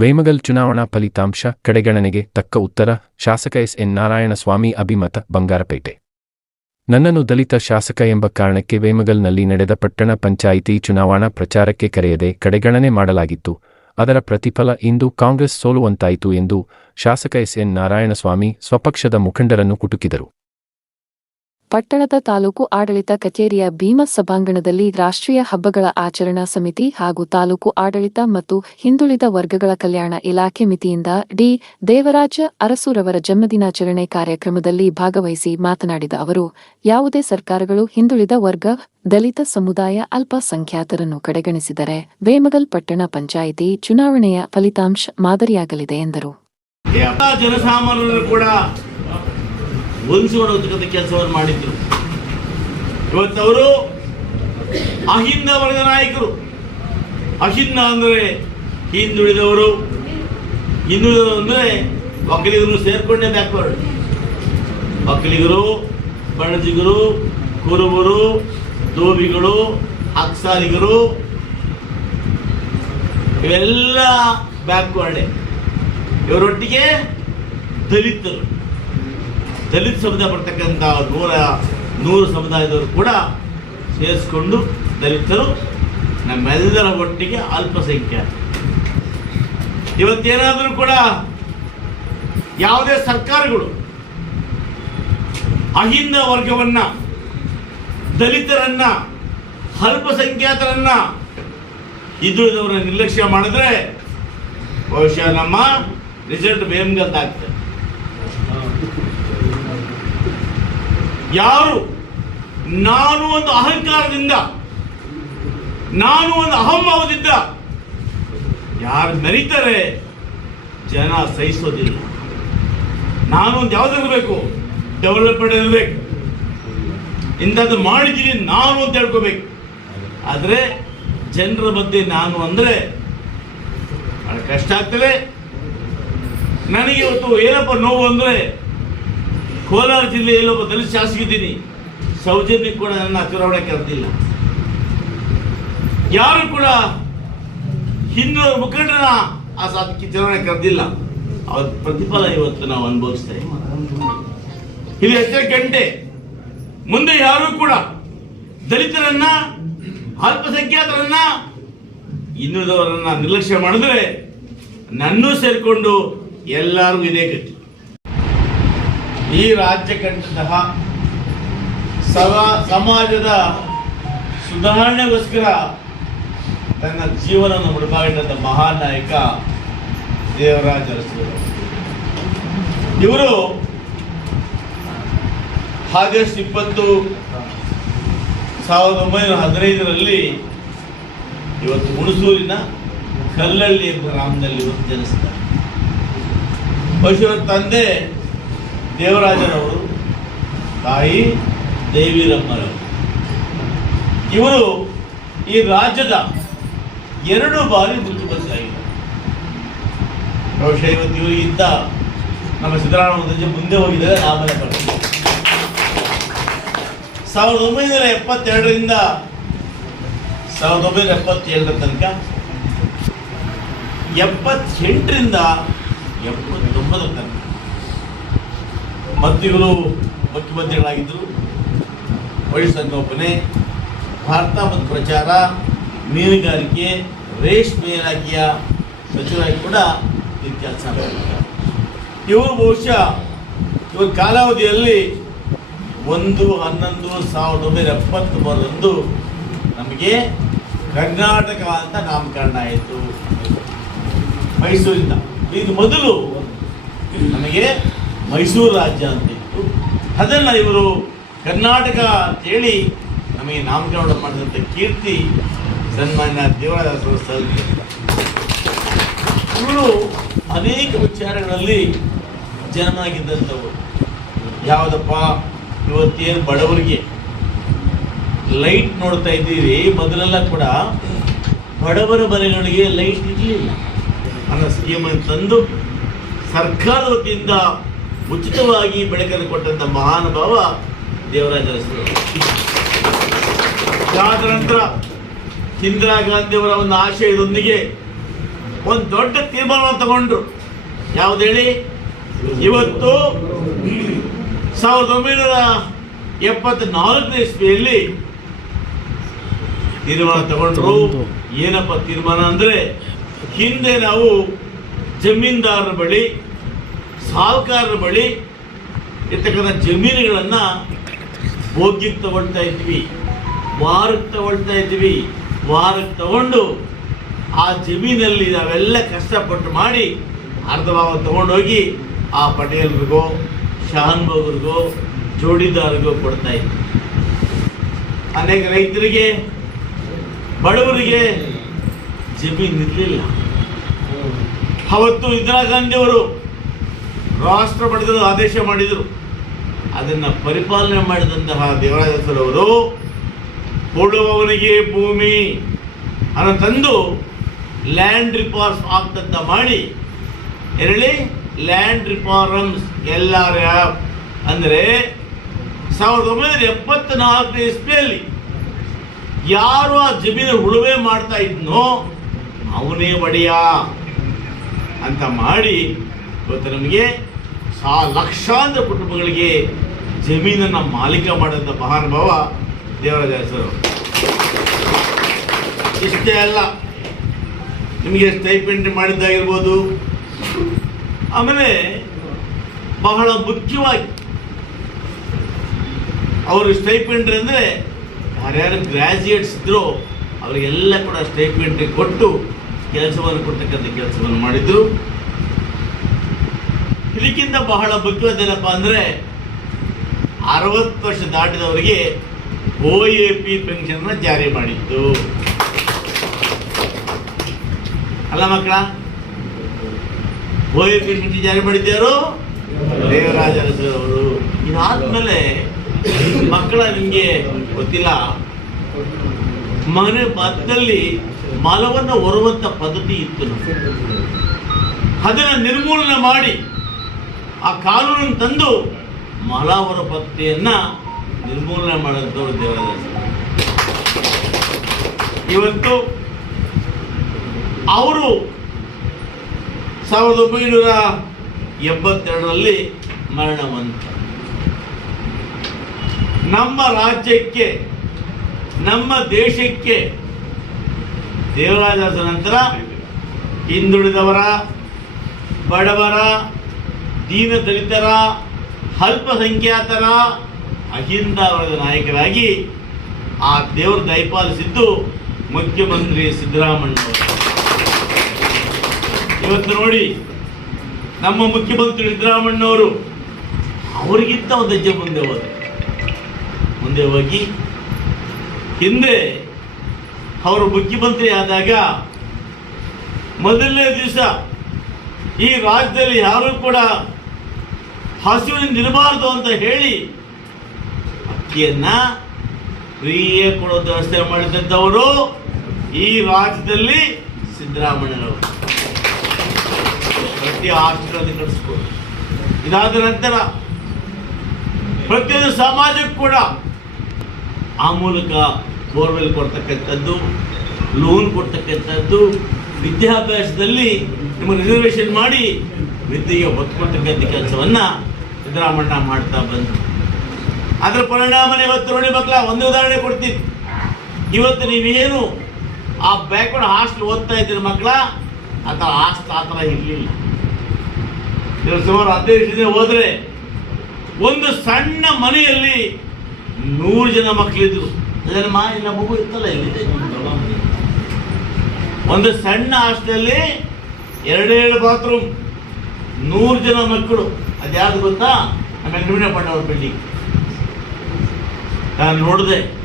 ವೇಮಗಲ್ ಚುನಾವಣಾ ಫಲಿತಾಂಶ, ಕಡೆಗಣನೆಗೆ ತಕ್ಕ ಉತ್ತರ, ಶಾಸಕ ಎಸ್. ಎನ್. ನಾರಾಯಣಸ್ವಾಮಿ ಅಭಿಮತ, ಬಂಗಾರಪೇಟೆ. ನನ್ನನ್ನು ದಲಿತ ಶಾಸಕ ಎಂಬ ಕಾರಣಕ್ಕೆ ವೇಮಗಲ್ನಲ್ಲಿ ನಡೆದ ಪಟ್ಟಣ ಪಂಚಾಯಿತಿ ಚುನಾವಣಾ ಪ್ರಚಾರಕ್ಕೆ ಕರೆಯದೆ ಕಡೆಗಣನೆ ಮಾಡಲಾಗಿತ್ತು. ಅದರ ಪ್ರತಿಫಲ ಇಂದು ಕಾಂಗ್ರೆಸ್ ಸೋಲುವಂತಾಯಿತು ಎಂದು ಶಾಸಕ ಎಸ್. ಎನ್. ನಾರಾಯಣಸ್ವಾಮಿ ಸ್ವಪಕ್ಷದ ಮುಖಂಡರನ್ನು ಕುಟುಕಿದರು. ಪಟ್ಟಣದ ತಾಲೂಕು ಆಡಳಿತ ಕಚೇರಿಯ ಭೀಮ ಸಭಾಂಗಣದಲ್ಲಿ ರಾಷ್ಟ್ರೀಯ ಹಬ್ಬಗಳ ಆಚರಣಾ ಸಮಿತಿ ಹಾಗೂ ತಾಲೂಕು ಆಡಳಿತ ಮತ್ತು ಹಿಂದುಳಿದ ವರ್ಗಗಳ ಕಲ್ಯಾಣ ಇಲಾಖೆ ಮಿತಿಯಿಂದ ಡಿ. ದೇವರಾಜ ಅರಸುರವರ ಜನ್ಮದಿನಾಚರಣೆ ಕಾರ್ಯಕ್ರಮದಲ್ಲಿ ಭಾಗವಹಿಸಿ ಮಾತನಾಡಿದ ಅವರು, ಯಾವುದೇ ಸರ್ಕಾರಗಳು ಹಿಂದುಳಿದ ವರ್ಗ, ದಲಿತ ಸಮುದಾಯ ಅಲ್ಪಸಂಖ್ಯಾತರನ್ನು ಕಡೆಗಣಿಸಿದರೆ ವೇಮಗಲ್ ಪಟ್ಟಣ ಪಂಚಾಯಿತಿ ಚುನಾವಣೆಯ ಫಲಿತಾಂಶ ಮಾದರಿಯಾಗಲಿದೆ ಎಂದರು. ಎಲ್ಲ ಜನಸಾಮಾನ್ಯರು ಕೂಡ ಹೊಂದಿಸಿ ಮಾಡುವಂತಕ್ಕಂಥ ಕೆಲಸವನ್ನು ಮಾಡಿದ್ರು. ಇವತ್ತವರು ಅಹಿಂದ ವರ್ಗ ನಾಯಕರು. ಅಹಿಂದ ಅಂದರೆ ಹಿಂದುಳಿದವರು. ಹಿಂದುಳಿದವರು ಅಂದರೆ ಒಕ್ಕಲಿಗರು ಸೇರ್ಕೊಂಡೇ ಬ್ಯಾಕ್ವರ್ಡ್. ಒಕ್ಕಲಿಗರು ಬಣಜಿಗರು ಕುರುಬರು ದೋಬಿಗಳು ಅಕ್ಸಾಲಿಗರು ಇವೆಲ್ಲ ಬ್ಯಾಕ್ವರ್ಡೆ. ಇವರೊಟ್ಟಿಗೆ ದಲಿತರು. ದಲಿತ ಸಮುದಾಯ ಬರ್ತಕ್ಕಂಥ ನೂರ, ನೂರು ಸಮುದಾಯದವರು ಕೂಡ ಸೇರಿಸ್ಕೊಂಡು ದಲಿತರು ನಮ್ಮೆಲ್ಲರ ಒಟ್ಟಿಗೆ ಅಲ್ಪಸಂಖ್ಯಾತ. ಇವತ್ತೇನಾದರೂ ಕೂಡ ಯಾವುದೇ ಸರ್ಕಾರಗಳು ಅಹಿಂದ ವರ್ಗವನ್ನ, ದಲಿತರನ್ನ, ಅಲ್ಪಸಂಖ್ಯಾತರನ್ನ ಹಿಂದುಳಿದವರನ್ನ ನಿರ್ಲಕ್ಷ್ಯ ಮಾಡಿದ್ರೆ ಬಹುಶಃ ನಮ್ಮ ರಿಸಲ್ಟ್ ಬೇಮ್ಗಲ್ದಾಗ್ತದೆ. ಯಾರು? ನಾನು ಒಂದು ಅಹಂಕಾರದಿಂದ, ನಾನು ಒಂದು ಅಹಂಭಾವದಿಂದ ಯಾರು ನರಿತಾರೆ ಜನ ಸಹಿಸೋದಿಲ್ಲ. ನಾನು ಒಂದು ಯಾವ್ದಿರಬೇಕು ಡೆವಲಪ್ಮೆಂಟ್ ಇರಬೇಕು. ಇಂಥದ್ದು ಮಾಡಿದ್ದೀನಿ ನಾನು ಅಂತ ಹೇಳ್ಕೋಬೇಕು. ಆದರೆ ಜನರ ಬಗ್ಗೆ ನಾನು ಅಂದರೆ ಕಷ್ಟ ಆಗ್ತದೆ. ನನಗೆ ಇವತ್ತು ಏನಪ್ಪ ನೋವು ಅಂದರೆ ಕೋಲಾರ ಜಿಲ್ಲೆಯಲ್ಲಿ ಒಬ್ಬ ದಲಿತ ಶಾಸಕ ಇದ್ದೀನಿ ಸೌಜನ್ಯ ಕೂಡ ನನ್ನ ಚುನಾವಣೆ ಕರೆದಿಲ್ಲ. ಯಾರು ಕೂಡ ಹಿಂದೂ ಮುಖಂಡರ ಆ ಸಾಧಕಿ ಚುನಾವಣೆ ಕರೆದಿಲ್ಲ. ಅವ್ರ ಪ್ರತಿಫಲ ಇವತ್ತು ನಾವು ಅನುಭವಿಸ್ತೇವೆ ಇದು ಎಷ್ಟೇ ಗಂಟೆ, ಮುಂದೆ ಯಾರು ಕೂಡ ದಲಿತರನ್ನ, ಅಲ್ಪಸಂಖ್ಯಾತರನ್ನ ಇನ್ನುದವರನ್ನ ನಿರ್ಲಕ್ಷ್ಯ ಮಾಡಿದ್ರೆ ನನ್ನೂ ಸೇರಿಕೊಂಡು ಎಲ್ಲರಿಗೂ ಇದೇ ಗತಿ. ಈ ರಾಜ್ಯ ಕಂಡಂತಹ ಸಮ ಸಮಾಜದ ಸುಧಾರಣೆಗೋಸ್ಕರ ತನ್ನ ಜೀವನವನ್ನು ಮುಡಿಪಾಗಿಟ್ಟಂತ ಮಹಾನ್ ನಾಯಕ ದೇವರಾಜ ಅರಸರು. ಇವರು ಆಗಸ್ಟ್ ಇಪ್ಪತ್ತು ಸಾವಿರದ ಒಂಬೈನೂರ ಹದಿನೈದರಲ್ಲಿ ಇವತ್ತು ಹುಣಸೂರಿನ ಕಲ್ಲಳ್ಳಿ ಎಂಬ ಗ್ರಾಮದಲ್ಲಿ ಇವತ್ತು ಜನಿಸ್ತಾರೆ ಬಹುಶಃ ತಂದೆ ದೇವರಾಜರವರು ತಾಯಿ ದೇವಿರಮ್ಮರವರು ಇವರು ಈ ರಾಜ್ಯದ ಎರಡು ಬಾರಿ ಮುಖ್ಯಮಂತ್ರಿಯಾಗಿದ್ದಾರೆ ಬಹುಶಃ ಇವತ್ತು ಇವರಿಗಿಂತ ನಮ್ಮ ಸಿದ್ದರಾಮಯ್ಯ ಮುಂದೆ ಹೋಗಿದ್ದಾರೆ ಆಮೇಲೆ ಬರ್ತಾರೆ ಸಾವಿರದ ಒಂಬೈನೂರ ಎಪ್ಪತ್ತೆರಡರಿಂದ ಸಾವಿರದ ಒಂಬೈನೂರ ಎಪ್ಪತ್ತೇಳರ ತನಕ ಎಪ್ಪತ್ತೆಂಟರಿಂದ ಎಪ್ಪತ್ತೊಂಬತ್ತರ ತನಕ ಇವರು ಮುಖ್ಯಮಂತ್ರಿಗಳಾಗಿದ್ದರು ಸಂಗೋಪನೆ ಭಾರತ ಮತ್ತು ಪ್ರಚಾರ, ಮೀನುಗಾರಿಕೆ, ರೇಷ್ಮೆ ಇಲಾಖೆಯ ಸಚಿವರಾಗಿ ಕೂಡ ಈ ಕೆಲಸ ಮಾಡಿದ್ದಾರೆ ಇವರು ಬಹುಶಃ ಇವರ ಕಾಲಾವಧಿಯಲ್ಲಿ ಒಂದು, ಹನ್ನೊಂದು, ಸಾವಿರದ ಒಂಬೈನೂರ ಎಪ್ಪತ್ತ್ಮೂರರಂದು ನಮಗೆ ಕರ್ನಾಟಕ ಅಂತ ನಾಮಕರಣ ಆಯಿತು. ಮೈಸೂರಿಂದ. ಇದು ಮೊದಲು ನಮಗೆ ಮೈಸೂರು ರಾಜ್ಯ ಅಂತಿತ್ತು. ಅದನ್ನು ಇವರು ಕರ್ನಾಟಕ ಅಂತೇಳಿ ನಮಗೆ ನಾಮಕರಣ ಮಾಡಿದಂಥ ಕೀರ್ತಿ ಸನ್ಮಾನ್ಯ ದೇವರಾಜ ಸಲ್ಲಿದೆ ಇವರು ಅನೇಕ ವಿಚಾರಗಳಲ್ಲಿ ಜನನಾಗಿದ್ದಂಥವರು ಯಾವುದಪ್ಪ, ಇವತ್ತೇನು ಬಡವರಿಗೆ ಲೈಟ್ ನೋಡ್ತಾ ಇದ್ದೀರಿ ಮೊದಲೆಲ್ಲ ಕೂಡ ಬಡವರ ಮನೆಗಳಿಗೆ ಲೈಟ್ ಇರಲಿಲ್ಲ. ಅನ್ನೋ ಸ್ಕೀಮನ್ನು ತಂದು ಸರ್ಕಾರದ ಉಚಿತವಾಗಿ ಬೆಳಕನ್ನು ಕೊಟ್ಟಂತ ಮಹಾನುಭಾವ ದೇವರಾಜ ಇದಾದ ನಂತರ ಇಂದಿರಾ ಗಾಂಧಿಯವರ ಒಂದು ಆಶಯದೊಂದಿಗೆ ಒಂದು ದೊಡ್ಡ ತೀರ್ಮಾನವನ್ನು ತಗೊಂಡ್ರು. ಯಾವ್ದು ಹೇಳಿ? ಇವತ್ತು ಸಾವಿರದ ಒಂಬೈನೂರ ಎಪ್ಪತ್ನಾಲ್ಕನೇ ಇಸ್ವಿಯಲ್ಲಿ ತೀರ್ಮಾನ ತಗೊಂಡ್ರು. ಏನಪ್ಪ ತೀರ್ಮಾನ ಅಂದ್ರೆ ಹಿಂದೆ ನಾವು ಜಮೀನ್ದಾರರ ಬಳಿ ಸಾಹುಕಾರರ ಬಳಿ ಇರ್ತಕ್ಕಂಥ ಜಮೀನುಗಳನ್ನು ಭೋಗ್ಯಕ್ಕೆ ತಗೊಳ್ತಾ ಇದ್ವಿ, ವಾರಕ್ಕೆ ತಗೊಳ್ತಾ ಇದ್ವಿ, ವಾರಕ್ಕೆ ತಗೊಂಡು ಆ ಜಮೀನಲ್ಲಿ ನಾವೆಲ್ಲ ಕಷ್ಟಪಟ್ಟು ಮಾಡಿ ಅರ್ಧ ಭಾವ ತಗೊಂಡೋಗಿ ಆ ಪಟೇಲ್ರಿಗೋ ಶಾನ್ಭೋಗರಿಗೋ ಜೋಡಿದಾರ್ಗೋ ಕೊಡ್ತಾ ಇದ್ವಿ. ಅನೇಕ ರೈತರಿಗೆ, ಬಡವರಿಗೆ ಜಮೀನು ಇರಲಿಲ್ಲ. ಅವತ್ತು ಇಂದಿರಾ ಗಾಂಧಿ ಅವರು ರಾಷ್ಟ್ರ ಮಟ್ಟದಲ್ಲಿ ಆದೇಶ ಮಾಡಿದರು. ಅದನ್ನು ಪರಿಪಾಲನೆ ಮಾಡಿದಂತಹ ದೇವರಾಜರವರು ಕೊಡುವವನಿಗೆ ಭೂಮಿ ಅನ್ನ ತಂದು ಲ್ಯಾಂಡ್ ರಿಪಾರ್ಸ್ ಆಗ್ತಂತ ಮಾಡಿ ಹೇಳಿ land reforms L R F ಅಂದರೆ ಸಾವಿರದ ಒಂಬೈನೂರ ಎಪ್ಪತ್ನಾಲ್ಕನೇ ಇಸ್ವಿಯಲ್ಲಿ ಯಾರು ಆ ಜಮೀನು ಉಳುಮೆ ಮಾಡ್ತಾ ಇದ್ನೋ ಅವನೇ ಒಡೆಯ ಅಂತ ಮಾಡಿ ಇವತ್ತು ನಮಗೆ? ಸಾ ಲಕ್ಷಾಂತರ ಕುಟುಂಬಗಳಿಗೆ ಜಮೀನನ್ನು ಮಾಲೀಕ ಮಾಡಿದಂಥ ಮಹಾನುಭಾವ ದೇವರಾಜ ಹೆಸರು ಇಷ್ಟೇ ಅಲ್ಲ, ನಿಮಗೆ ಸ್ಟೈಪೆಂಟ್ ಮಾಡಿದ್ದಾಗಿರ್ಬೋದು. ಆಮೇಲೆ ಬಹಳ ಮುಖ್ಯವಾಗಿ ಅವರು ಸ್ಟೈಪೆಂಡ್ರಿ ಅಂದರೆ ಯಾರ್ಯಾರು ಗ್ರ್ಯಾಜುಯೇಟ್ಸ್ ಇದ್ರೋ ಅವರಿಗೆಲ್ಲ ಕೂಡ ಸ್ಟೈಪೆಂಟ್ರಿ ಕೊಟ್ಟು ಕೆಲಸವನ್ನು ಕೊಡ್ತಕ್ಕಂಥ ಕೆಲಸವನ್ನು ಮಾಡಿದ್ರು. ಇದಕ್ಕಿಂತ ಬಹಳ ಮುಖ್ಯವಾದೇನಪ್ಪ ಅಂದರೆ ಅರವತ್ತು ವರ್ಷ ದಾಟಿದವರಿಗೆ ಒ ಎ ಪಿ ಪೆನ್ಷನ್ನ ಜಾರಿ ಮಾಡಿತ್ತು ಅಲ್ಲ ಮಕ್ಕಳ? ಒ ಎ ಪಿ ಪೆನ್ಷನ್ ಜಾರಿ ಮಾಡಿದ್ದಾರು ದೇವರಾಜ ಅವರು. ಇದಾದ್ಮೇಲೆ ಮಕ್ಕಳ ನಿಮಗೆ ಗೊತ್ತಿಲ್ಲ. ಮನೆ ಮದ್ದಲ್ಲಿ ಮಲವನ್ನು ಹೊರುವಂತ ಪದ್ಧತಿ ಇತ್ತು ಅದನ್ನ ನಿರ್ಮೂಲನೆ ಮಾಡಿ ಆ ಕಾನೂನನ್ನು ತಂದು ಮಲಾವರ ಪತ್ತೆಯನ್ನ ನಿರ್ಮೂಲನೆ ಮಾಡಿದವರು ದೇವರಾಜ ಇವತ್ತು ಅವರು ಸಾವಿರದ ಒಂಬೈನೂರ ಎಂಬತ್ತೆರಡರಲ್ಲಿ ಮರಣವಂತ ನಮ್ಮ ರಾಜ್ಯಕ್ಕೆ, ನಮ್ಮ ದೇಶಕ್ಕೆ ದೇವರಾಜ ನಂತರ ಹಿಂದುಳಿದವರ, ಬಡವರ ದೀನ ದಲಿತರ, ಅಲ್ಪಸಂಖ್ಯಾತರ, ಅಹಿಂದ ವರ್ಗದ ನಾಯಕರಾಗಿ ಆ ದೇವರು ದಯಪಾಲಿಸಿದ್ದು ಮುಖ್ಯಮಂತ್ರಿ ಸಿದ್ದರಾಮಯ್ಯ ಇವತ್ತು ನೋಡಿ, ನಮ್ಮ ಮುಖ್ಯಮಂತ್ರಿ ಸಿದ್ದರಾಮಯ್ಯನವರು ಅವರಿಗಿಂತ ಒಂದು ಹೆಜ್ಜೆ ಮುಂದೆ ಹೋದ ಮುಂದೆ ಹೋಗಿ, ಹಿಂದೆ ಅವರು ಮುಖ್ಯಮಂತ್ರಿ ಆದಾಗ ಮೊದಲನೇ ದಿವಸ ಈ ರಾಜ್ಯದಲ್ಲಿ ಯಾರೂ ಕೂಡ ಹಸುವಿನಿಂದ ಇರಬಾರದು ಅಂತ ಹೇಳಿ ಅಕ್ಕಿಯನ್ನ ಫ್ರೀಯೇ ಕೊಡೋ ವ್ಯವಸ್ಥೆ ಮಾಡಿದಂಥವರು ಈ ರಾಜ್ಯದಲ್ಲಿ ಸಿದ್ದರಾಮಯ್ಯನವರು. ಪ್ರತಿ ಆಸ್ತಿಗಳನ್ನು ಕಳಿಸ್ಕೊಡು ಇದಾದ ನಂತರ ಪ್ರತಿಯೊಂದು ಸಮಾಜಕ್ಕೂ ಕೂಡ ಆ ಮೂಲಕ ಬೋರ್ವೆಲ್ ಕೊಡ್ತಕ್ಕಂಥದ್ದು, ಲೋನ್ ಕೊಡ್ತಕ್ಕಂಥದ್ದು, ವಿದ್ಯಾಭ್ಯಾಸದಲ್ಲಿ ನಿಮಗೆ ರಿಸರ್ವೇಷನ್ ಮಾಡಿ ವಿದ್ಯೆಗೆ ಒತ್ತು ಕೊಡ್ತಕ್ಕಂಥ ಕೆಲಸವನ್ನ ಸಿದ್ದರಾಮಣ್ಣ ಮಾಡ್ತಾ ಬಂದರು. ಅದರ ಪರಿಣಾಮ ಇವತ್ತು ನೋಡಿ ಮಕ್ಕಳ ಒಂದು ಉದಾಹರಣೆ ಕೊಡ್ತೀನಿ. ಇವತ್ತು ನೀವೇನು ಆ ಬ್ಯಾಕ್ವರ್ಡ್ ಹಾಸ್ಟೆಲ್ ಓದ್ತಾ ಇದ್ದೀರಿ ಮಕ್ಕಳ? ಆ ಥರ ಹಾಸ್ಟೆಲ್ ಆ ಥರ ಇರಲಿಲ್ಲ. ಇವರು ಸುಮಾರು ಹದಿನೈದು ವರ್ಷದಿಂದ ಹೋದರೆ ಒಂದು ಸಣ್ಣ ಮನೆಯಲ್ಲಿ ನೂರು ಜನ ಮಕ್ಕಳಿದ್ರು. ಅದನ್ನ ಮಾ ಇಲ್ಲ ಮಗು ಇರ್ತಲ್ಲ ಇಲ್ಲಿದೆ ಒಂದು ಸಣ್ಣ ಹಾಸ್ಟೆಲಲ್ಲಿ ಎರಡೆರಡು ಬಾತ್ರೂಮ್ ನೂರು ಜನ ಮಕ್ಕಳು. ಅದ್ಯಾವ್ದು ಗೊತ್ತಾ? ನಮ್ಮ ವೆಂಕಟರಮಣ ಪಂಡವ್ರ ಬಿಲ್ಡಿಂಗ್ ನಾನು ನೋಡಿದೆ.